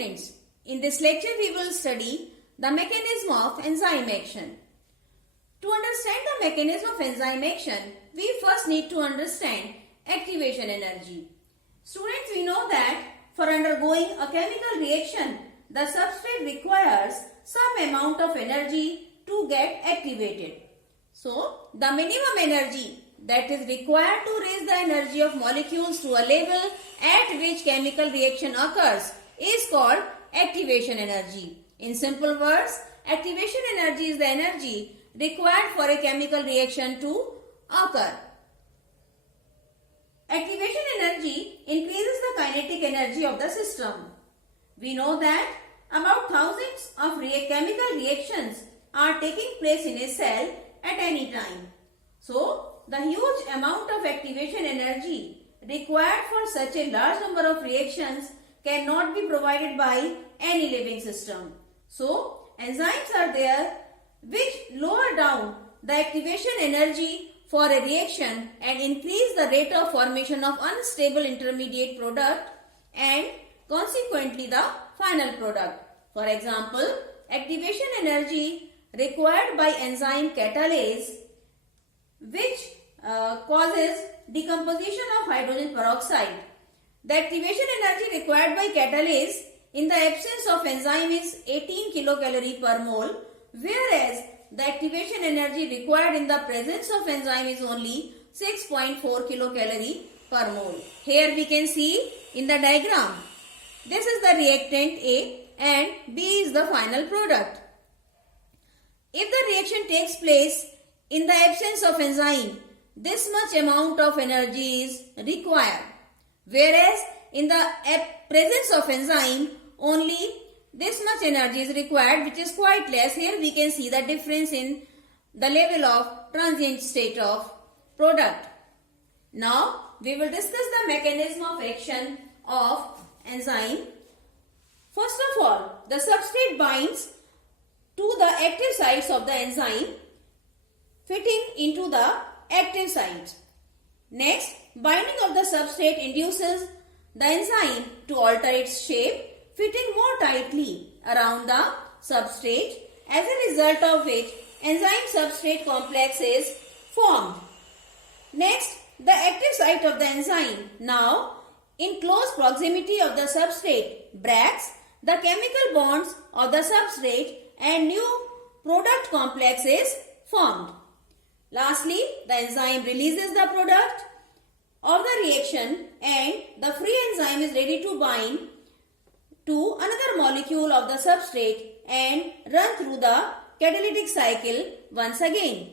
students, in this lecture we will study the mechanism of enzyme action. To understand the mechanism of enzyme action, we first need to understand activation energy. Students, we know that for undergoing a chemical reaction, the substrate requires some amount of energy to get activated. So, the minimum energy that is required to raise the energy of molecules to a level at which chemical reaction occurs is called activation energy. In simple words, activation energy is the energy required for a chemical reaction to occur. Activation energy increases the kinetic energy of the system. We know that about thousands of chemical reactions are taking place in a cell at any time. So, the huge amount of activation energy required for such a large number of reactions cannot be provided by any living system. So, enzymes are there which lower down the activation energy for a reaction and increase the rate of formation of unstable intermediate product and consequently the final product. For example, activation energy required by enzyme catalase which causes decomposition of hydrogen peroxide. The activation energy required by catalase in the absence of enzyme is 18 kilocalorie per mole, whereas the activation energy required in the presence of enzyme is only 6.4 kilocalorie per mole. Here we can see in the diagram, this is the reactant A and B is the final product. If the reaction takes place in the absence of enzyme, this much amount of energy is required, whereas in the presence of enzyme, only this much energy is required, which is quite less. Here we can see the difference in the level of transient state of product. Now, we will discuss the mechanism of action of enzyme. First of all, the substrate binds to the active sites of the enzyme, fitting into the active site. Next, binding of the substrate induces the enzyme to alter its shape, fitting more tightly around the substrate, as a result of which enzyme substrate complex is formed. Next, the active site of the enzyme, now in close proximity of the substrate, breaks the chemical bonds of the substrate and new product complex is formed. Lastly, the enzyme releases the product of the reaction and the free enzyme is ready to bind to another molecule of the substrate and run through the catalytic cycle once again.